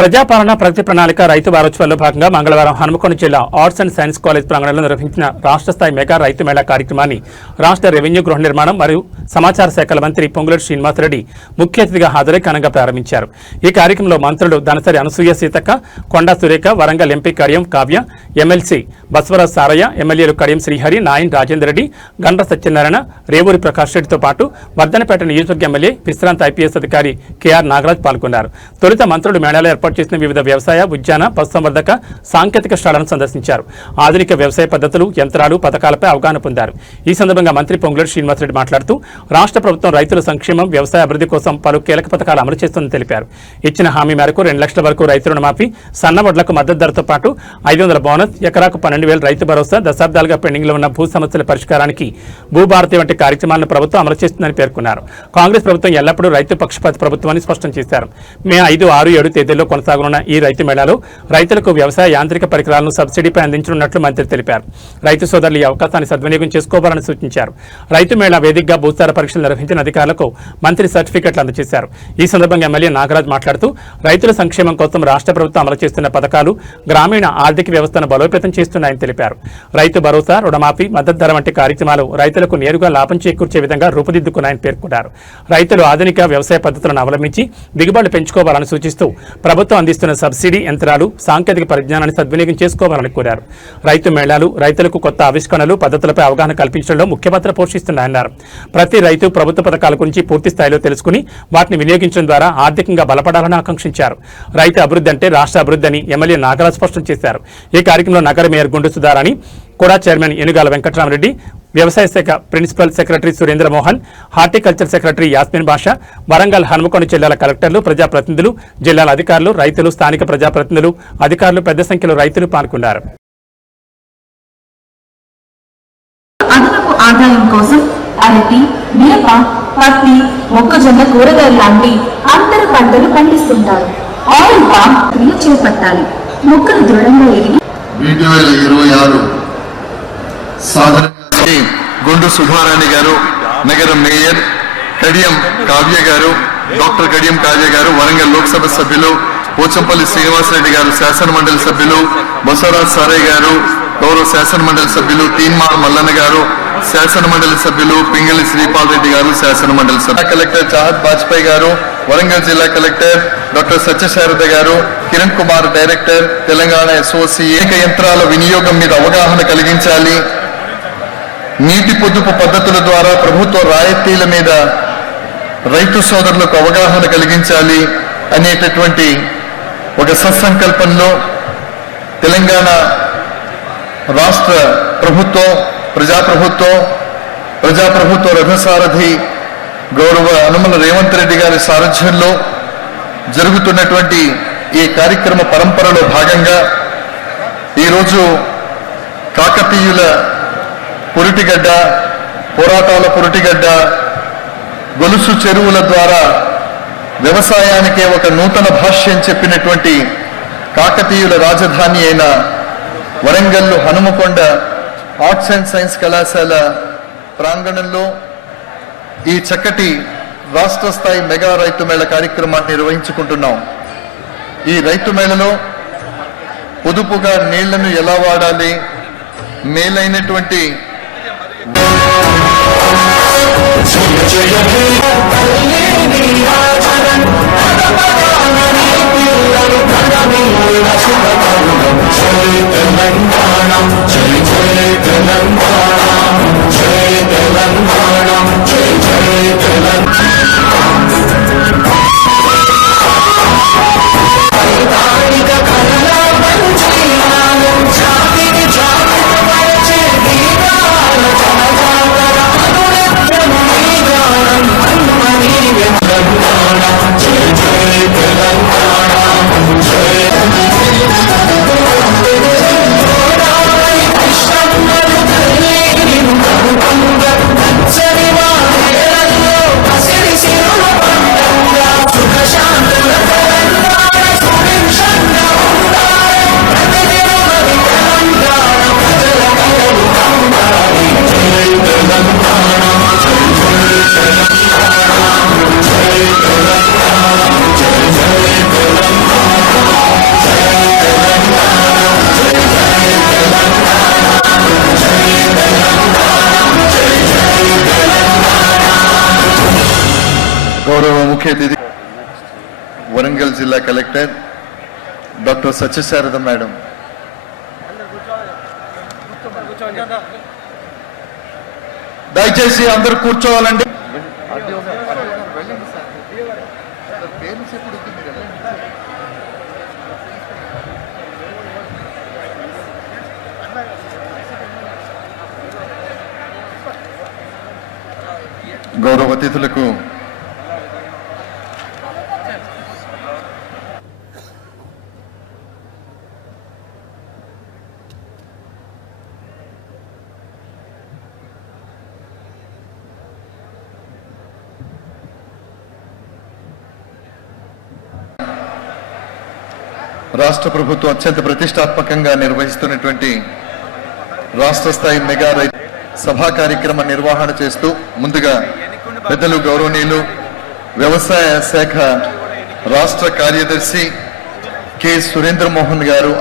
ప్రజాపాలన ప్రగతి ప్రణాళిక రైతు వారోత్సవాల్లో భాగంగా మంగళవారం హనుమకొండ జిల్లా ఆర్ట్స్ అండ్ సైన్స్ కాలేజ్ ప్రాంగణంలో నిర్వహించిన రాష్ట్ర స్థాయి మెగా రైతు మేళా కార్యక్రమాన్ని రాష్ట్ర రెవెన్యూ గృహ నిర్మాణం మరియు సమాచార శాఖల మంత్రి పొంగులేటి శ్రీనివాసరెడ్డి ముఖ్య అతిథిగా హాజరై ఘనంగా ప్రారంభించారు. ఈ కార్యక్రమంలో మంత్రులు దనసరి అనసూయ సీతక్క, కొండా సురేఖ, వరంగల్ ఎంపీ కడియం కావ్య, ఎమ్మెల్సీ బస్వరాజ్ సారయ్య, ఎమ్మెల్యేలు కడియం శ్రీహరి, నాయన్ రాజేందర్ రెడ్డి, గండ్ర సత్యనారాయణ, రేవూరి ప్రకాష్ రెడ్డితో పాటు వర్ధనపేట నియోజకవర్గ ఎమ్మెల్యే విశ్రాంత ఐపీఎస్ అధికారి కేఆర్ నాగరాజ్ పాల్గొన్నారు. తొలుత మంత్రులు మేళాలో ఏర్పాటు చేసిన వివిధ వ్యవసాయ, ఉద్యాన, పశుసంవర్ధక, సాంకేతిక స్టాళ్లను సందర్శించారు. ఆధునిక వ్యవసాయ పద్ధతులు, యంత్రాలు, పథకాలపై అవగాహన పొందారు. ఈ సందర్భంగా మంత్రి పొంగులేటి శ్రీనివాసరెడ్డి మాట్లాడుతూ రాష్ట్ర ప్రభుత్వం రైతుల సంక్షేమం, వ్యవసాయ అభివృద్ధి కోసం పలు కీలక పథకాలు అమలు చేస్తుందని తెలిపారు. ఇచ్చిన హామీ మేరకు 2 లక్షల వరకు రైతు రుణమాఫీ, సన్న వడ్లకు మద్దతు ధరతో పాటు 500 బోనస్, ఎకరాకు 12,000 రైతు భరోసా, దశాబ్దాలుగా పెండింగ్లో ఉన్న భూ సమస్యల పరిష్కారానికి భూభారతి వంటి కార్యక్రమాలను ప్రభుత్వం అమలు చేస్తుందని పేర్కొన్నారు. కాంగ్రెస్ ప్రభుత్వం ఎల్లప్పుడూ రైతు పక్షపాత ప్రభుత్వాన్ని స్పష్టం చేశారు. మే 5, 6, 7 తేదీల్లో కొనసాగనున్న ఈ రైతు మేళాలో రైతులకు వ్యవసాయ యాంత్రిక పరికరాలను సబ్సిడీపై అందించనున్నట్లు మంత్రి తెలిపారు. రైతు సోదరులు ఈ అవకాశాన్ని సద్వినియోగం చేసుకోవాలని సూచించారు. రైతు మేళా వేదికగా భూసార పరీక్షలు నిర్వహించిన అధికారులకు మంత్రి సర్టిఫికెట్లు అందజేశారు. ఈ సందర్భంగా ఎమ్మెల్యే నాగరాజ్ మాట్లాడుతూ రైతుల సంక్షేమం కోసం రాష్ట్ర ప్రభుత్వం అమలు చేస్తున్న పథకాలు గ్రామీణ ఆర్థిక వ్యవస్థను బలోపేతం చేస్తున్నాయని తెలిపారు. రైతు భరోసా, రుణమాఫీ, మద్దతు ధర వంటి కార్యక్రమాలు రైతులకు నేరుగా లాభం చేకూర్చే విధంగా రూపుదిద్దుకున్నాయని పేర్కొన్నారు. రైతులు ఆధునిక వ్యవసాయ పద్ధతులను అవలంబించి దిగుబడులు పెంచుకోవాలని సూచిస్తూ ప్రభుత్వం అందిస్తున్న సబ్సిడీ, యంత్రాలు, సాంకేతిక పరిజ్ఞానాన్ని సద్వినియోగం చేసుకోవాలని కోరారు. రైతు మేళాలు రైతులకు కొత్త ఆవిష్కరణలు, పద్ధతులపై అవగాహన కల్పించడంలో ముఖ్య పాత్ర పోషిస్తున్నాయన్నారు. ప్రతి రైతు ప్రభుత్వ పథకాల గురించి పూర్తి స్థాయిలో తెలుసుకుని వాటిని వినియోగించడం ద్వారా ఆర్థికంగా బలపడాలని ఆకాంక్షించారు. రైతు అభివృద్ధి అంటే రాష్ట్ర అభివృద్ధి అని ఎమ్మెల్యే నాగరాజ్ స్పష్టం చేశారు. ఈ కార్యక్రమంలో నగర మేయర్ గుండు సుధారాణి, కూడా చైర్మన్ ఏనుగాల వెంకటరామరెడ్డి, వ్యవసాయ శాఖ principal secretary Surendra Mohan, horticulture secretary Yasmin Basha, Warangal, Hanumakonda జిల్లాల కలెక్టర్లు, ప్రజాప్రతినిధులు, జిల్లాల అధికారులు, రైతులు, స్థానిక ప్రజాప్రతినిధులు, అధికారులు, పెద్ద సంఖ్యలో రైతులు పాల్గొన్నారు. అదనపు ఆదాయం కోసం అరటి, మిరప, పత్తి, మొక్కజొన్న, కూరగాయలు లాంటి అంతర పంటలు పండిస్తుంటారు. ఆయిల్ పామ్ క్రియ చేపట్టాలి. మొక్కలు దృఢంగా ఎదిగి 2026 సాధన గుండు సుధారాణి గారు, నగర మేయర్ కడియం కావ్య గారు, డాక్టర్ కడియం కావ్య గారు, వరంగల్ లోక్సభ సభ్యులు పోచంపల్లి శ్రీనివాసరెడ్డి గారు, శాసన మండలి సభ్యులు బసవరాజ్ సారయ్య గారు, గౌరవ శాసన మండలి సభ్యులు తీన్మార్ మల్లన్న గారు, శాసన మండలి సభ్యులు పింగళి శ్రీపాల్ రెడ్డి గారు, శాసన మండలి సభ్యులు కలెక్టర్ చాహద్ బాజ్పాయ్ గారు, వరంగల్ జిల్లా కలెక్టర్ డాక్టర్ సత్యశారద గారు, కిరణ్ కుమార్ డైరెక్టర్, తెలంగాణ ఎస్ఓసి. యంత్రాల వినియోగం మీద అవగాహన కలిగించాలి. నీటి పొదుపు పద్ధతుల ద్వారా ప్రభుత్వ రాయితీల మీద రైతు సోదరులకు అవగాహన కలిగించాలి అనేటటువంటి ఒక సత్సంకల్పంలో తెలంగాణ రాష్ట్ర ప్రభుత్వం, ప్రజాప్రభుత్వ రథసారథి గౌరవ యనమల రేవంత్ రెడ్డి గారి సారథ్యంలో జరుగుతున్నటువంటి ఈ కార్యక్రమ పరంపరలో భాగంగా ఈరోజు కాకతీయుల పురిటిగడ్డ, పోరాటాల పురిటిగడ్డ, గొలుసు చెరువుల ద్వారా వ్యవసాయానికే ఒక నూతన భాష్యం చెప్పినటువంటి కాకతీయుల రాజధాని అయిన Warangal Hanamkonda arts and science కళాశాల ప్రాంగణంలో ఈ చక్కటి రాష్ట్ర స్థాయి మెగా రైతు మేళ కార్యక్రమాన్ని నిర్వహించుకుంటున్నాం. ఈ రైతు మేళలో పొదుపుగా నీళ్లను ఎలా వాడాలి, మేలైనటువంటి జిల్లా కలెక్టర్ డాక్టర్ సత్యశారద మేడం. దయచేసి అందరూ కూర్చోవాలండి. గౌరవ అతిథులకు రాష్ట్ర ప్రభుత్వం అత్యంత ప్రతిష్టాత్మకంగా నిర్వహిస్తున్నటువంటి రాష్ట్ర స్థాయి మెగా రైతు సభా కార్యక్రమ నిర్వహణ చేస్తూ ముందుగా పెద్దలు గౌరవనీయులు వ్యవసాయ శాఖ రాష్ట్ర కార్యదర్శి కె సురేంద్ర మోహన్ గారు